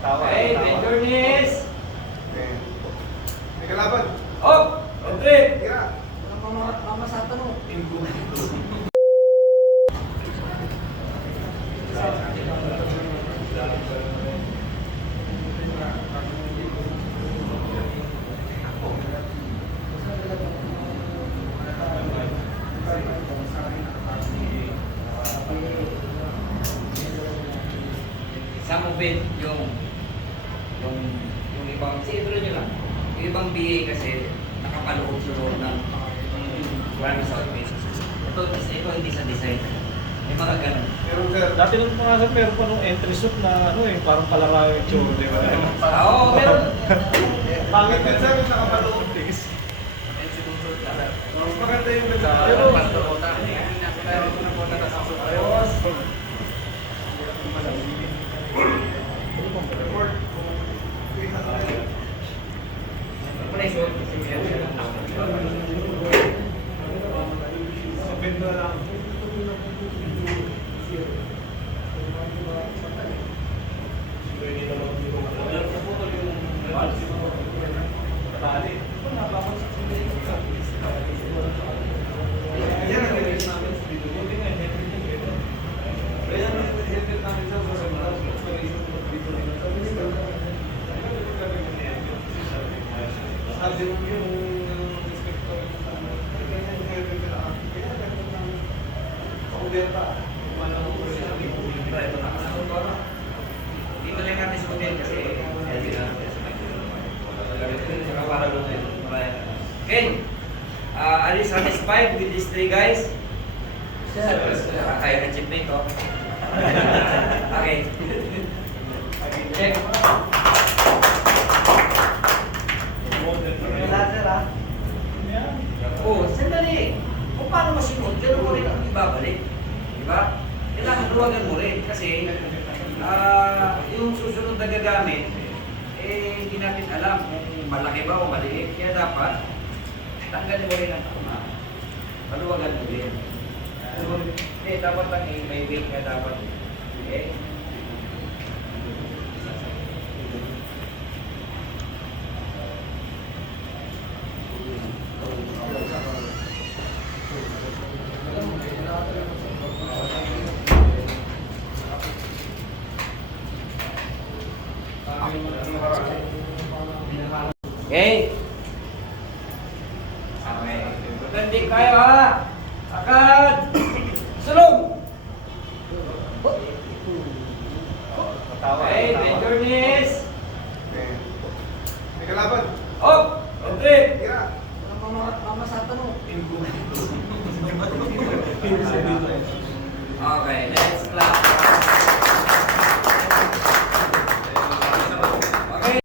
Okay, bend your knees. Okay. May kalaban. Up! Entry! Tira. Mamasata mo. Some of it, yung ibang, siguro nyo lang, yung ibang BA kasi nakapaloob sa loob ng Rami South Base. Ito hindi sa design. May mga ganun. Pero sir, Dati nung mga sir, meron pa nung entry suit na ano parang palaka yung tsura, di ba? Oo, pero pangit din sir, yung nakapaloob. Mas maganda yung Hindi mo lang natin sabihin kasi okay. Are you satisfied with these three guys? Sir. Kaya na chipmate ko. Okay. Check. Wala sir ha. Oh, sandali. Kung paano masunod, gano'n mo rin ang ibabalik. Diba? Kailangan luwagan mo rin kasi yung susunod na gagamit, hindi natin alam kung malaki ba o maliit. Kaya dapat, tanggalin mo rin ang tama. Maluwagan mo rin. Hindi, dapat lang may weight nga dapat. Okay? Okay. Okay. Tanding kayo ha. Akad. Sulong. Okay, bend your knees. Okay. May kalaban. Up. Entry. Tira. Mamasata mo. Okay, next.